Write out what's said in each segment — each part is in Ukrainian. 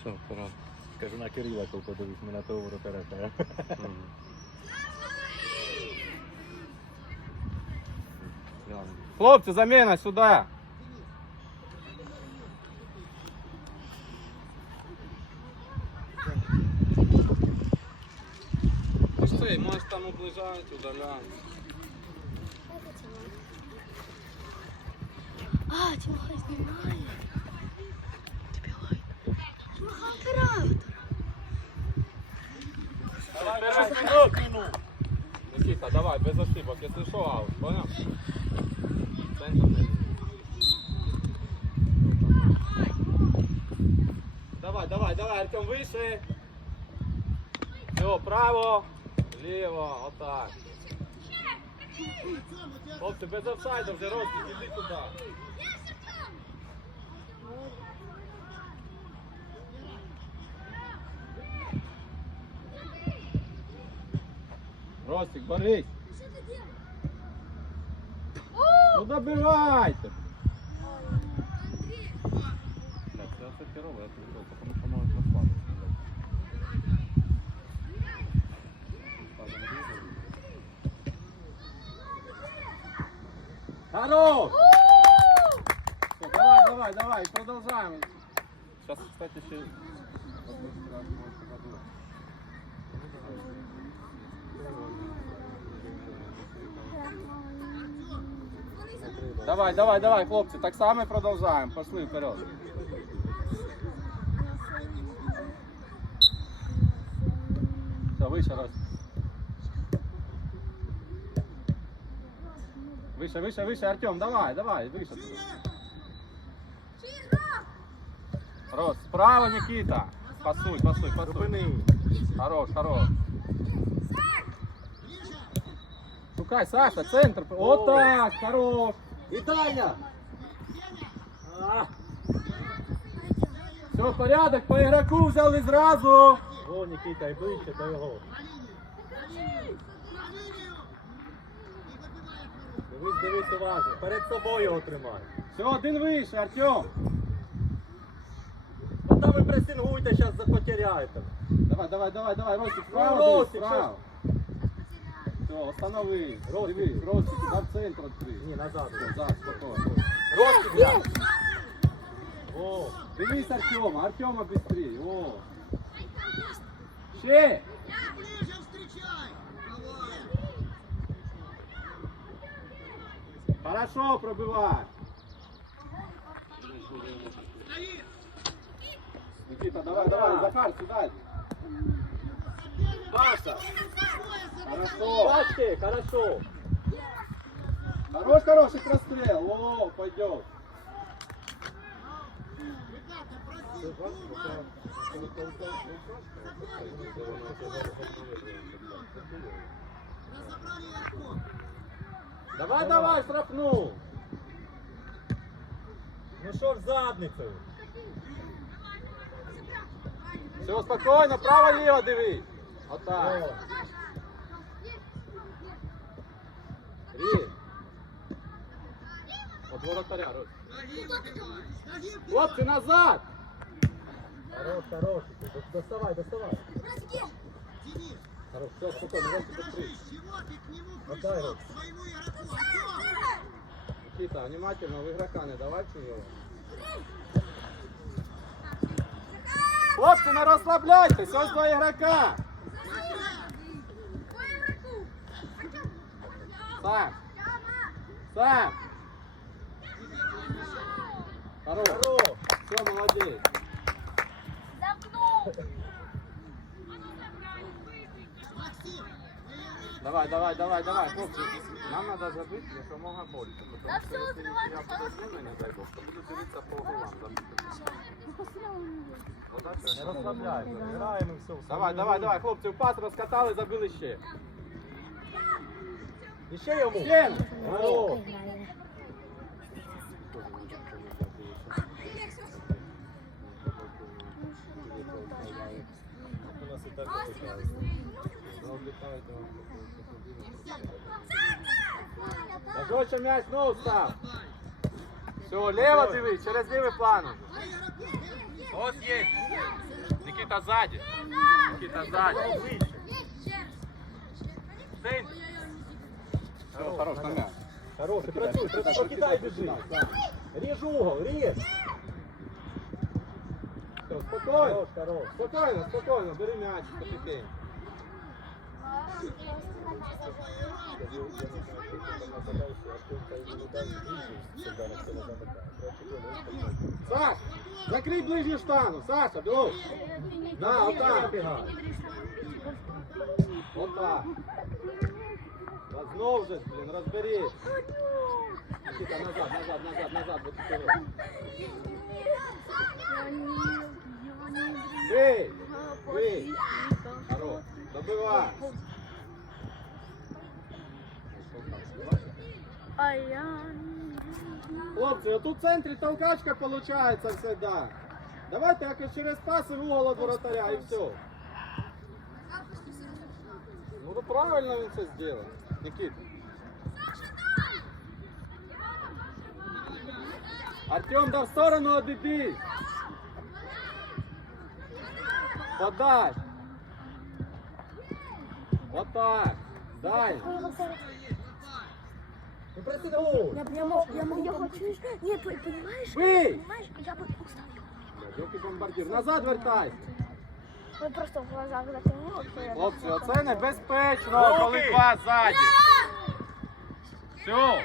Все, вперед. Кажу на Кирила, коли подивись, ми на того воротаря. Мгм. Реально. Хлопці, заміна сюди. Ти ж цей, можеш там оближати, удаляти. А, Тимоха знімає. Минут. Никита, давай, без ошибок, если что, аут, понял? Давай, давай, давай, Артем, выше. Все, право, лево, вот так. Хлопці, без офсайду вже розкид, іди туди. Ростик, борись. Ну добивайте. Так, це все херово, я тобі кажу, тому що можуть розслабитися. Хорош! Всё, Давай, давай, давай, продолжаем. Зараз, кстати, ще Давай, давай, давай, хлопці, так само і продовжаємо. Пошли вперед. Все, вище, Ростик. Выше, выше, выше, Артем, давай, давай, выше. туда. Рос, справа, Никита. Пасуй, пасуй, пасуй. Хорош, хорош. Шукай, Саша, центр. Вот так, хорош. Вітання! Все, порядок, по игроку взяли зразу. О, Нікіта, і ближче до його. Дивись, дивись уважно. Перед собою його тримай. Все, один вище, Артем. От там ви пресингуйте, зараз потеряєте. Давай, давай, давай, давай, Ростик, справа, Ну, дивись. Все, останови. Дивись, Ростик, туди в центр відкрий. Ні, назад. Зараз, спокійно. Ростик, бля! О, Дивись Артема, Артема быстрее. О. Ще. Хорошо, пробивай. Никита, давай, давай, Захар, сюда. Паша! Хорошо. Бачите, хорошо. Хорош, хороший прострел. О, пойдет. Давай, давай, штрафну. Ну що в задницю? Все, спокойно, право-лево дивись. Отак. О, Рі. От воротаря, Рось. Хлопці, назад! Хорош, хорош. Доставай, доставай. Хорош, все, спокойно, Рось, быстрее. Отдай, Рос. Никита, внимательно, в игрока не давайте его. Хлопці, не розслабляйтесь, ось до ігрока. Сам. Сам. Хорош. Хорош. Все, молодець. Давай, давай, давай, давай, хлопці. Нам треба забити, якщо можна більше. Тому Та що все, якщо зривай, я хорошо. подозріла, не дай Бог, то буду дивитися по голам. Не розслабляйся. Граємо і все. Давай, давай, давай, хлопці, в пас розкатали, забили ще. Ще йому. О. Жорстче м'яч, ну став. Все, лево диви, через лівий план. Ось є. Никита сзади. Никита сзади. Центр. Хорош, на мяч. Хороший, працюй, покидай, біжи. Ріж угол, ріж. Все, спокойно. Хорош, хорош. Спокойно, спокойно, бери мяч потихеньку. Саш, закрий ближню штангу. Саша, Белов. Да, вот так. Вот так. Знов же, блин, разберись. Никита, назад, назад, назад, назад, вот вперед. Бей! Бей! Хорош, добивай. А я... Хлопці, а тут в центрі толкачка виходить завжди. Давайте якось через паси в угол від воротаря і все. Ну правильно він це зробив. Никита. Артем, да в сторону отойди. Подай. Вот так. Дай. Ну працюй. Я, я, мог, я, мог, я хочу... Нет, ты понимаешь? Бей! Понимаешь, я бы устал. Йоки бомбардир. Назад вертай. Мы просто в глазах я... Хлопці, оце небезпечно, коли два ззаді. Все.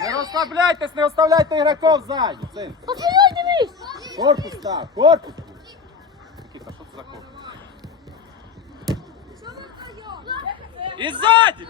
Не розслабляйтесь, не оставляйте ігроків ззаді. Пацаны, дивись! Корпус так, корпус. Никита, що це за корпус? І ззаді.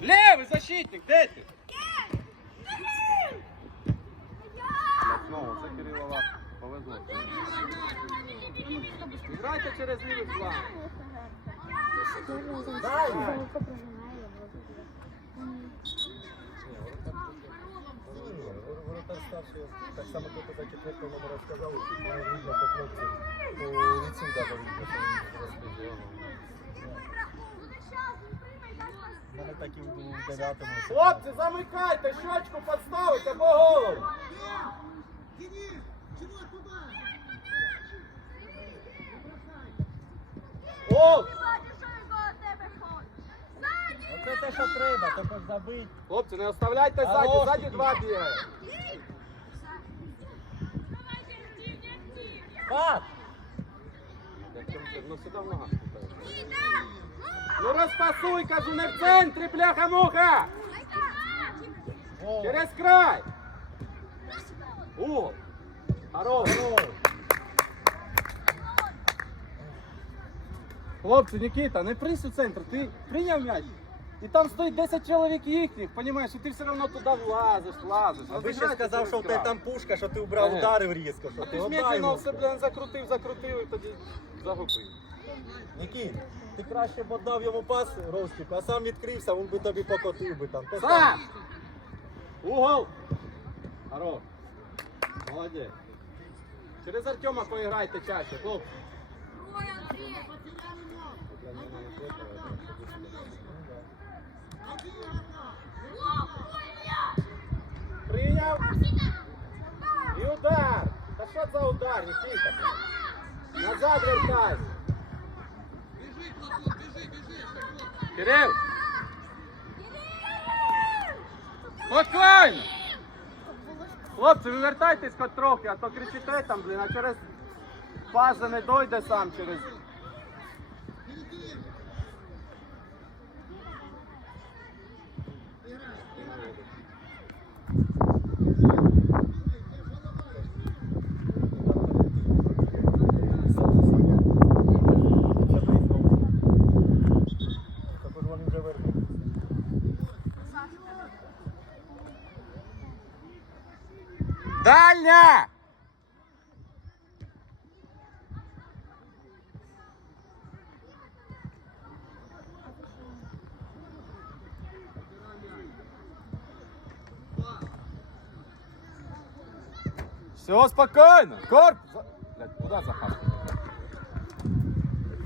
Левий защитник, де ти? Знову, це Кирилова повезло. Грайте через лівий фланг. Воротар старший, так само тут за четвертого номера сказав, що має видно по хлопцю, по лицу видно, що він розподіляв. У мене так і в дев'ятому. Хлопці, замикайте, щочку підставите по голову. Оп! Оце те, що треба, тепер забить. Хлопці, не оставляйте ззаді, Хорош, ззаді два бігають. Пас! Ну сюди в ногах купаєш. Ну розпасуй, кажу, не в центрі, бляха-муха! О, Через край! Угол! Хорош! Хлопці, Нікіта, не прийсь у центр, ти прийняв м'яч. І там стоїть 10 чоловік їхніх, розумієш, і ти все одно туди влазиш, влазиш. Аби ще сказав, що в тебе там пушка, що ти вбрав Ага. ударив різко, що А ти ж отдай все, блін, закрутив, закрутив і тоді загубив. Нікіт, ти краще б отдав йому пас Ростіку, а сам відкрився, він би тобі покотив би там. Те Сам! Угол! Хорош! Молодець! Через Артема поіграйте чаще, хлопці. Прийняв і удар! Та що за удар, Нікіта? Назад вертай! Кирил! Спокійно! Хлопці, ви вертайтесь хоч трохи, а то кричите там, блін, а через паза не дойде сам через. Дальня! Все спокойно. Корп. Блядь, куда захапать?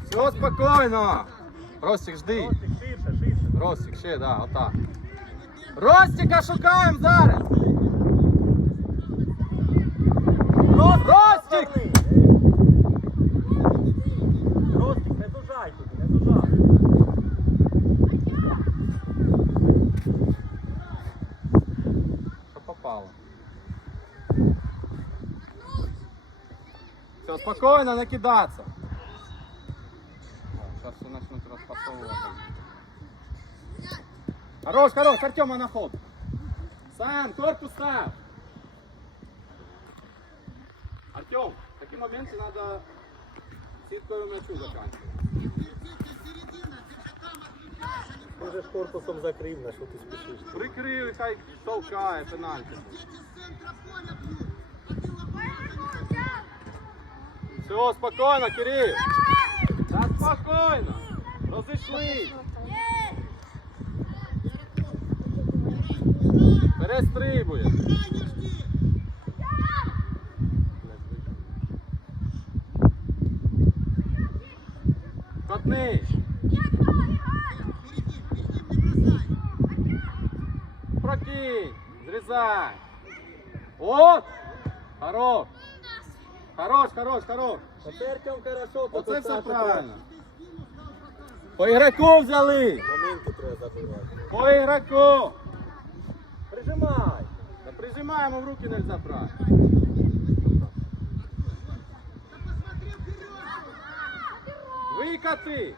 Все спокойно. Ростик, жди. Ростик, ще, да, отак. Ростика шукаємо зараз. Ростик! спокойно, не кидаться. Сейчас все начнут распасовываться. Хорош, хорош, Артема на ход. Сан, корпус ставь. Артем, в такие моменты надо ситкою мячу заканчивать. Ти же ж корпусом закрив, на що ти спішиш? Прикрив, і хай толкає пенальти. Все, спокойно, Кирил. Да спокойно. Розійшлись. Перестрибує. Котни. Прокинь. Зрізай. От. Хорош. Хорош, хорош, хорош. Артем хорошо, Оце все правильно. По ігроку взяли. Моменти треба забивати. По ігроку. Прижимай. Да прижимаємо в руки нельзя брати. Викати.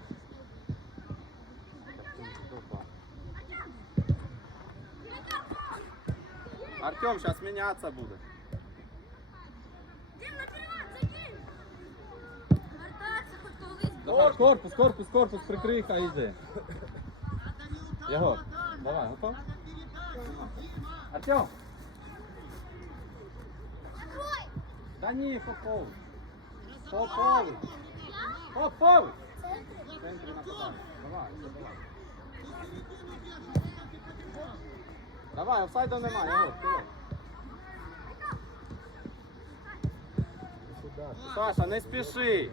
Артем, сейчас меняться будет. Корпус, корпус, корпус, прикрий, хай йде. Єгор, давай, готов? Артем! Да ні, Попович. Попович. Попович. В центрі. Давай, давай. Давай, офсайду немає, вперед. Саша, не спіши.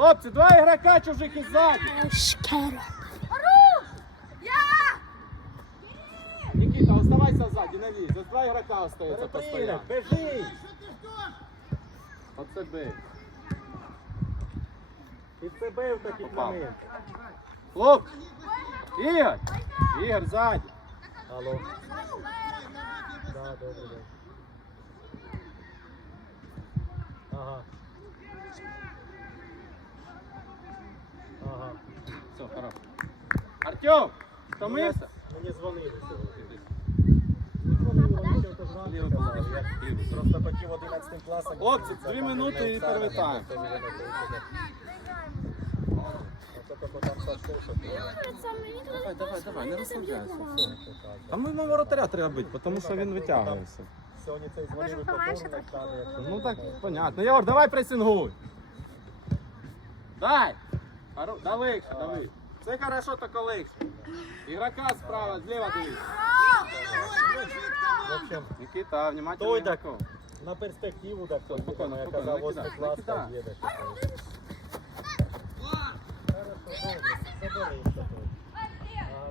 Хлопці, два ігрока чужих і ззаді. Никита, оставайся сзади, не лізь. Ось два ігрока остаються Переприлик, постійно. Біжи. Оце бей. І це бив такий Попав. момент. Хлоп! Ігор! Ігор, ззаді. Алло. Да, добре. Ага. Все, хорошо. Артем! Втомився? Мені дзвонили сьогодні. Просто хотів 11 класом. Хлопці, дві минути і перший тайм. Давай, давай, давай, не розслабляйся. А ми на воротаря треба бити, тому що він витягується. Сьогодні цей дзвонили по Ну так, понятно. Єгор, давай пресингуй. Дай. Хоро- Да легше, дави. Все хорошо, так легше. Ігрока справа, зліва дивись. В общем, Никита, внимательно. Той так. на перспективу так Спокійно, спокійно, я спокійно, казав, не 8 кидай, клас не кидай. так їде.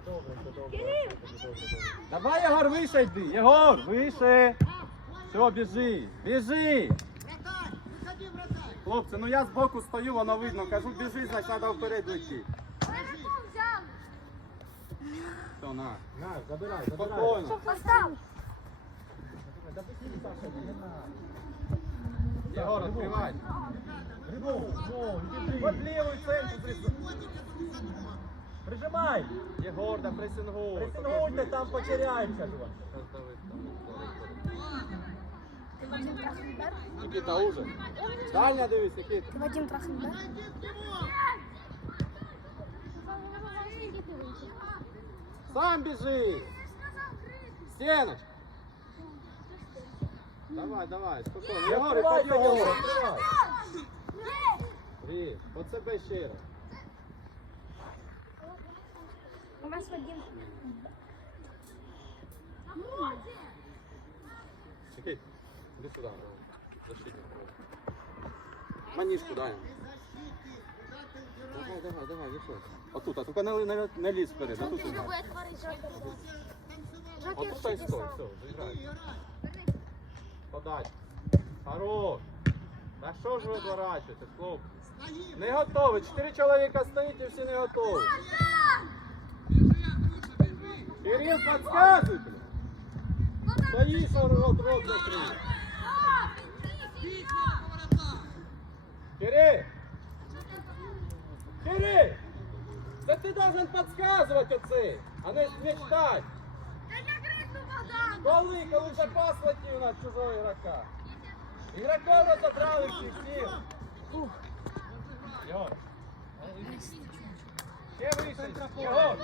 Добре, добре, добре. Давай, Єгор, вище йди. Єгор, вище. Все, біжи, біжи. Хлопці, ну я збоку стою, воно видно. Кажу, біжи, значить треба вперед летіти. Все, на. На, забирай, забирай. Спокійно. Постав. Єгор, відкривай. Іди. Под лівий центр присунь. Прижимай. Єгор, да пресингуй. Присягуйте, там потеряємося. ж вас. Вадим Трахтенберг. Никита, уже. Дальня дивись, Никита. Вадим Трахтенберг. Сам біжи. Стіночка. Давай, давай, спокійно. Єгор, Відкривай, підйом. Єгор, відкривай. Три. От себе ще раз. У нас Вадим. Иди сюда. Защитник. Манишку дай. Давай, давай, давай. Отут, а тільки не, не, не лізь вперед, отут. іди. Отут та й стой, все, заіграй. Подай. Хорош. Та що ж ви дворачуєте, хлопці? Не готові. Чотири чоловіка стоїть і всі не готові. Кирил, підказуйте. Стоїш, а рот, рот закрий. Кирил! Кирил! Це ти должен підказувати оце, а не мечтати. Коли, коли запас летів на чужого ігрока. Ігроків розібрали всіх всіх. Йор. Ще вище. Його.